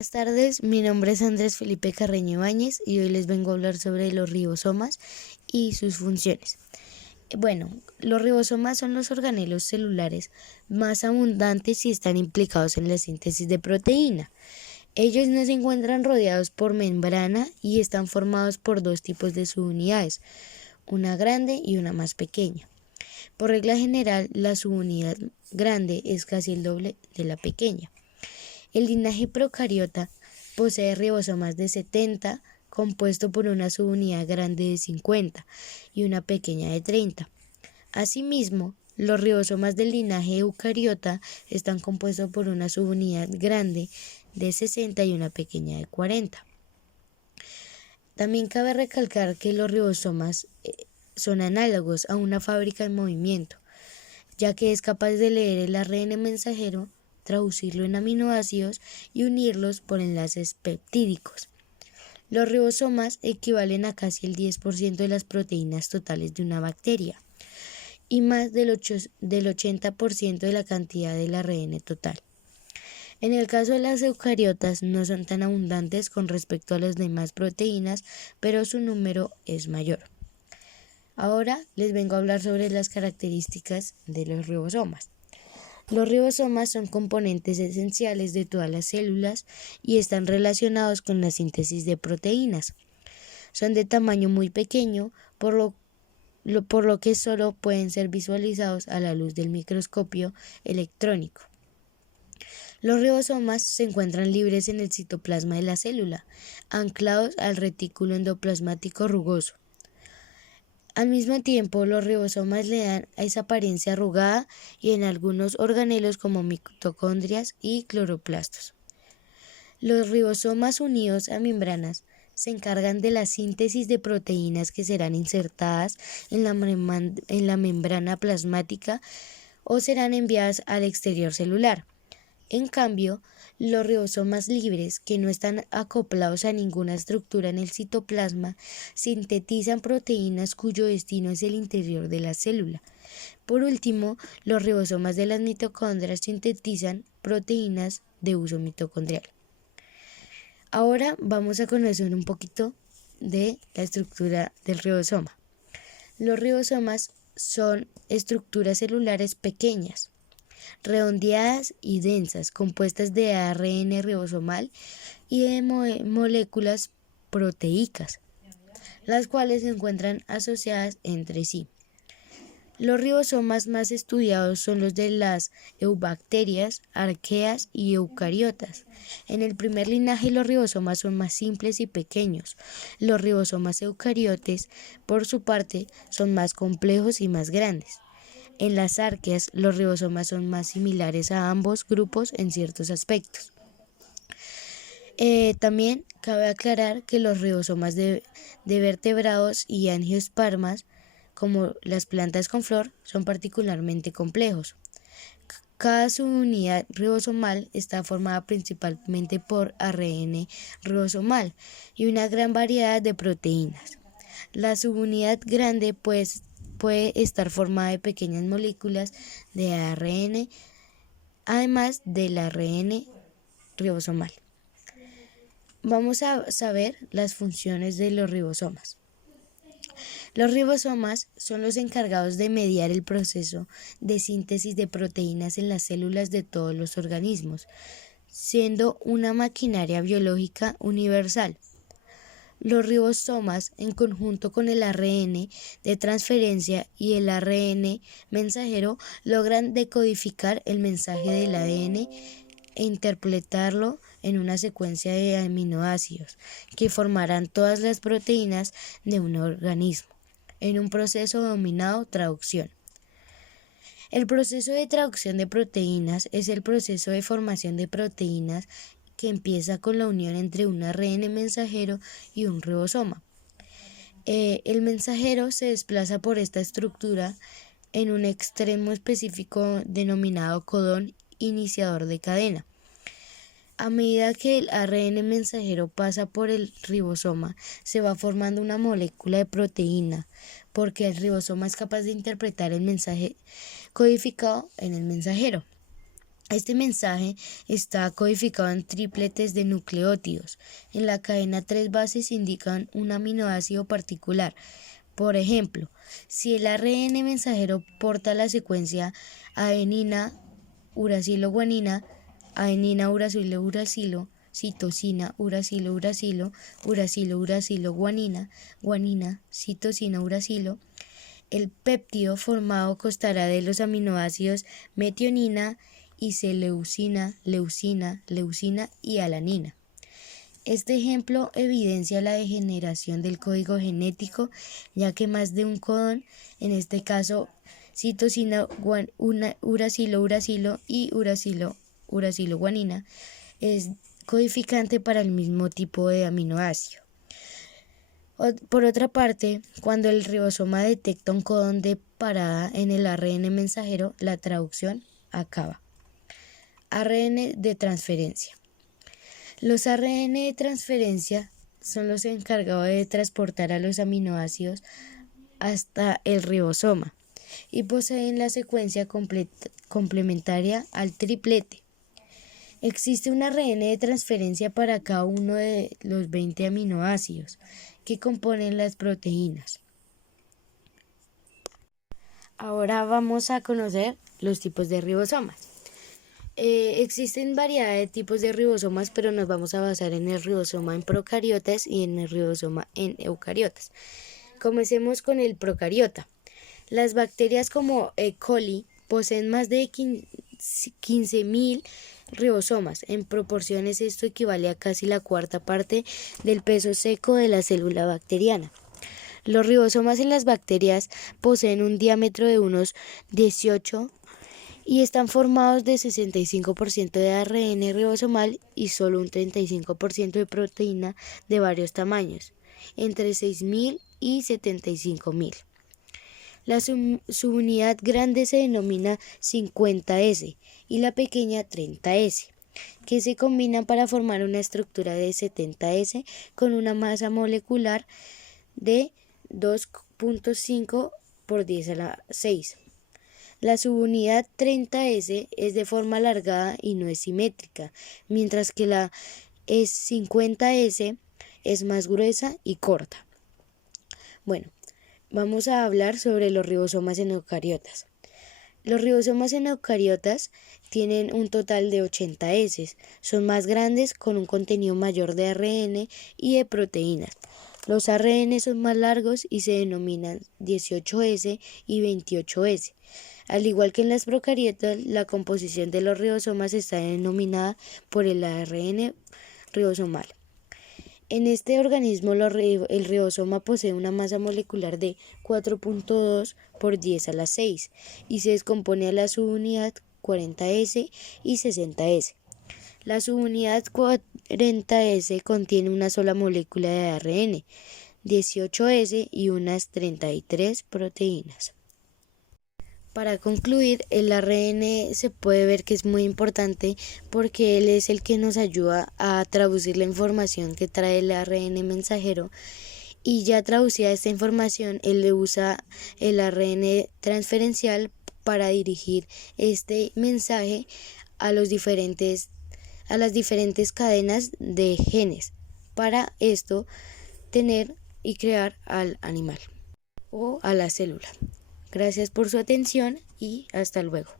Buenas tardes, mi nombre es Andrés Felipe Carreño Ibáñez y hoy les vengo a hablar sobre los ribosomas y sus funciones. Los ribosomas son los organelos celulares más abundantes y están implicados en la síntesis de proteína. Ellos no se encuentran rodeados por membrana y están formados por dos tipos de subunidades, una grande y una más pequeña. Por regla general, la subunidad grande es casi el doble de la pequeña. El linaje procariota posee ribosomas de 70, compuesto por una subunidad grande de 50 y una pequeña de 30. Asimismo, los ribosomas del linaje eucariota están compuestos por una subunidad grande de 60 y una pequeña de 40. También cabe recalcar que los ribosomas son análogos a una fábrica en movimiento, ya que es capaz de leer el ARN mensajero, traducirlo en aminoácidos y unirlos por enlaces peptídicos. Los ribosomas equivalen a casi el 10% de las proteínas totales de una bacteria y más del 80% de la cantidad del ARN total. En el caso de las eucariotas no son tan abundantes con respecto a las demás proteínas, pero su número es mayor. Ahora les vengo a hablar sobre las características de los ribosomas. Los ribosomas son componentes esenciales de todas las células y están relacionados con la síntesis de proteínas. Son de tamaño muy pequeño, por lo que solo pueden ser visualizados a la luz del microscopio electrónico. Los ribosomas se encuentran libres en el citoplasma de la célula, anclados al retículo endoplasmático rugoso. Al mismo tiempo, los ribosomas le dan esa apariencia arrugada y en algunos organelos como mitocondrias y cloroplastos. Los ribosomas unidos a membranas se encargan de la síntesis de proteínas que serán insertadas en la membrana plasmática o serán enviadas al exterior celular. En cambio, los ribosomas libres, que no están acoplados a ninguna estructura en el citoplasma, sintetizan proteínas cuyo destino es el interior de la célula. Por último, los ribosomas de las mitocondrias sintetizan proteínas de uso mitocondrial. Ahora vamos a conocer un poquito de la estructura del ribosoma. Los ribosomas son estructuras celulares pequeñas, redondeadas y densas, compuestas de ARN ribosomal y de moléculas proteicas, las cuales se encuentran asociadas entre sí. Los ribosomas más estudiados son los de las eubacterias, arqueas y eucariotas. En el primer linaje los ribosomas son más simples y pequeños. Los ribosomas eucariotes, por su parte, son más complejos y más grandes. En las arqueas, los ribosomas son más similares a ambos grupos en ciertos aspectos. También cabe aclarar que los ribosomas de vertebrados y angiospermas, como las plantas con flor, son particularmente complejos. Cada subunidad ribosomal está formada principalmente por ARN ribosomal y una gran variedad de proteínas. La subunidad grande puede estar formada de pequeñas moléculas de ARN, además del ARN ribosomal. Vamos a saber las funciones de los ribosomas. Los ribosomas son los encargados de mediar el proceso de síntesis de proteínas en las células de todos los organismos, siendo una maquinaria biológica universal. Los ribosomas, en conjunto con el ARN de transferencia y el ARN mensajero, logran decodificar el mensaje del ADN e interpretarlo en una secuencia de aminoácidos que formarán todas las proteínas de un organismo, en un proceso denominado traducción. El proceso de traducción de proteínas es el proceso de formación de proteínas que empieza con la unión entre un ARN mensajero y un ribosoma. El mensajero se desplaza por esta estructura en un extremo específico denominado codón iniciador de cadena. A medida que el ARN mensajero pasa por el ribosoma, se va formando una molécula de proteína, porque el ribosoma es capaz de interpretar el mensaje codificado en el mensajero. Este mensaje está codificado en tripletes de nucleótidos. En la cadena 3 bases indican un aminoácido particular. Por ejemplo, si el ARN mensajero porta la secuencia adenina, uracilo, guanina, adenina, uracilo, uracilo, citosina, uracilo, uracilo, uracilo, uracilo, guanina, guanina, citosina, uracilo, el péptido formado constará de los aminoácidos metionina, isoleucina, leucina, leucina y alanina. Este ejemplo evidencia la degeneración del código genético, ya que más de un codón, en este caso citosina, uracilo, uracilo y uracilo, uracilo, guanina, es codificante para el mismo tipo de aminoácido. Por otra parte, cuando el ribosoma detecta un codón de parada en el ARN mensajero, la traducción acaba. ARN de transferencia. Los ARN de transferencia son los encargados de transportar a los aminoácidos hasta el ribosoma y poseen la secuencia complementaria al triplete. Existe un ARN de transferencia para cada uno de los 20 aminoácidos que componen las proteínas. Ahora vamos a conocer los tipos de ribosomas. Existen variedad de tipos de ribosomas, pero nos vamos a basar en el ribosoma en procariotas y en el ribosoma en eucariotas. Comencemos con el procariota. Las bacterias como E. coli poseen más de 15.000 ribosomas. En proporciones esto equivale a casi la cuarta parte del peso seco de la célula bacteriana. Los ribosomas en las bacterias poseen un diámetro de unos 18 y están formados de 65% de ARN ribosomal y solo un 35% de proteína de varios tamaños, entre 6.000 y 75.000. La subunidad grande se denomina 50S y la pequeña 30S, que se combinan para formar una estructura de 70S con una masa molecular de 2.5 por 10 a la 6. La subunidad 30S es de forma alargada y no es simétrica, mientras que la 50S es más gruesa y corta. Bueno, vamos a hablar sobre los ribosomas en eucariotas. Los ribosomas en eucariotas tienen un total de 80 S, son más grandes con un contenido mayor de ARN y de proteínas. Los ARN son más largos y se denominan 18S y 28S. Al igual que en las procariotas, la composición de los ribosomas está denominada por el ARN ribosomal. En este organismo el ribosoma posee una masa molecular de 4.2 por 10 a la 6 y se descompone a la subunidad 40S y 60S. La subunidad 40S contiene una sola molécula de ARN, 18S y unas 33 proteínas. Para concluir, el ARN se puede ver que es muy importante porque él es el que nos ayuda a traducir la información que trae el ARN mensajero y ya traducida esta información, él le usa el ARN transferencial para dirigir este mensaje a las diferentes cadenas de genes. Para esto, tener y crear al animal o a la célula. Gracias por su atención y hasta luego.